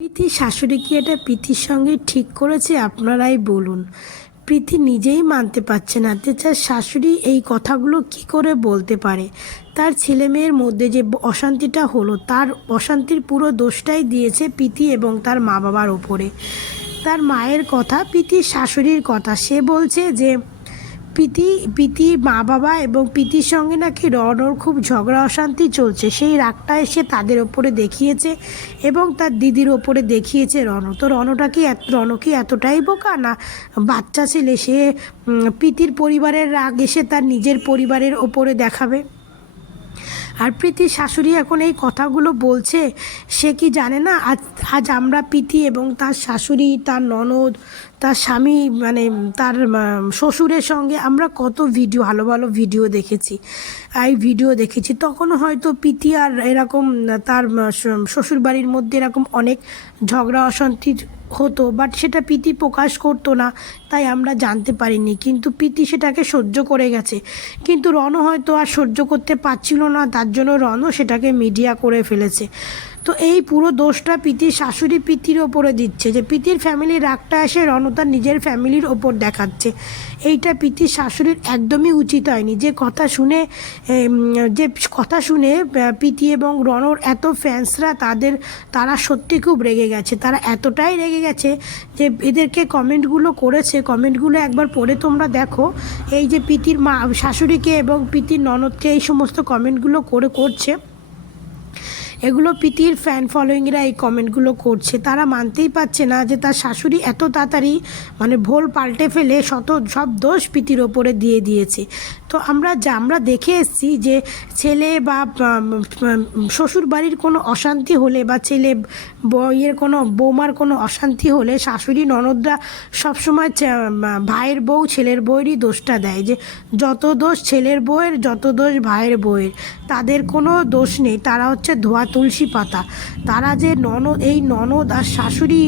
প্রীতি শাশুড়ি কি এটা প্রীতির সঙ্গে ঠিক করেছে? আপনারাই বলুন। প্রীতি নিজেই মানতে পারছে না যে তার শাশুড়ি এই কথাগুলো কি করে বলতে পারে। তার ছেলে মেয়ের মধ্যে যে অশান্তিটা হলো, তার অশান্তির পুরো দোষটাই দিয়েছে প্রীতি এবং তার মা বাবার ওপরে। তার মায়ের কথা, প্রীতির শাশুড়ির কথা। সে বলছে যে প্রীতি মা বাবা এবং প্রীতির সঙ্গে নাকি রনর খুব ঝগড়া অশান্তি চলছে, সেই রাগটা এসে তাদের ওপরে দেখিয়েছে এবং তার দিদির ওপরে দেখিয়েছে রণ। তো রণ কি এতটাই বোকা না বাচ্চা ছেলে? সে প্রীতির পরিবারের রাগ এসে তার নিজের পরিবারের ওপরে দেখাবে? আর প্রীতির শাশুড়ি এখন এই কথাগুলো বলছে, সে কি জানে না আজ আমরা প্রীতি এবং তার শাশুড়ি, তার ননদ, তার স্বামী, মানে তার শ্বশুরের সঙ্গে আমরা কত ভালো ভালো ভিডিও দেখেছি। তখনও হয়তো প্রীতি আর এরকম তার শ্বশুরবাড়ির মধ্যে এরকম অনেক ঝগড়া অশান্তি হতো, বাট সেটা প্রীতি প্রকাশ করতো না, তাই আমরা জানতে পারিনি। কিন্তু প্রীতি সেটাকে সহ্য করে গেছে, কিন্তু রণও হয়তো আর সহ্য করতে পারছিল না, তার জন্য রণও সেটাকে মিডিয়া করে ফেলেছে। তো এই পুরো দোষটা প্রীতির শাশুড়ি প্রীতির ওপরে দিচ্ছে, যে প্রীতির ফ্যামিলির রাগটা এসে রণ তার নিজের ফ্যামিলির ওপর দেখাচ্ছে। এইটা প্রীতির শাশুড়ির একদমই উচিত হয়নি। যে কথা শুনে প্রীতি এবং রণর এত ফ্যান্সরা তারা সত্যি খুব রেগে গেছে। তারা এতটাই রেগে গেছে যে এদেরকে কমেন্টগুলো করেছে, কমেন্টগুলো একবার পড়ে তোমরা দেখো। এই যে প্রীতির মা শাশুড়িকে এবং প্রীতির ননদকে এই সমস্ত কমেন্টগুলো করছে, এগুলো প্রীতির ফ্যান ফলোয়িংরা এই কমেন্টগুলো করছে। তারা মানতেই পারছে না যে তার শাশুড়ি এত তাড়াতাড়ি মানে ভোল পাল্টে ফেলে সব দোষ প্রীতির ওপরে দিয়ে দিয়েছে। তো আমরা দেখে এসেছি যে ছেলে বা শ্বশুরবাড়ির কোনো অশান্তি হলে বা বৌমার কোনো অশান্তি হলে শাশুড়ি ননদরা সবসময় ভাইয়ের বউ ছেলের বউয়েরই দোষটা দেয়, যে যত দোষ ছেলের বউয়ের, যত দোষ ভাইয়ের বউয়ের, তাদের কোনো দোষ নেই, তারা হচ্ছে ধোয়া তুলসী পাতা। তারা যে এই ননদ আর শাশুড়ি,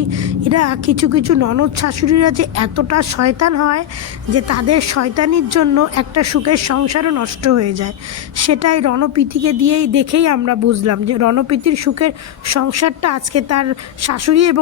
এরা কিছু কিছু ননদ শাশুড়িরা যে এতটা শয়তান হয় যে তাদের শয়তানির জন্য একটা সুখের সংসারও নষ্ট হয়ে যায়। সেটাই রণপ্রীতিকে দেখেই আমরা বুঝলাম যে রণপ্রীতির সুখের সংসারটা আজকে তার শাশুড়ি এবং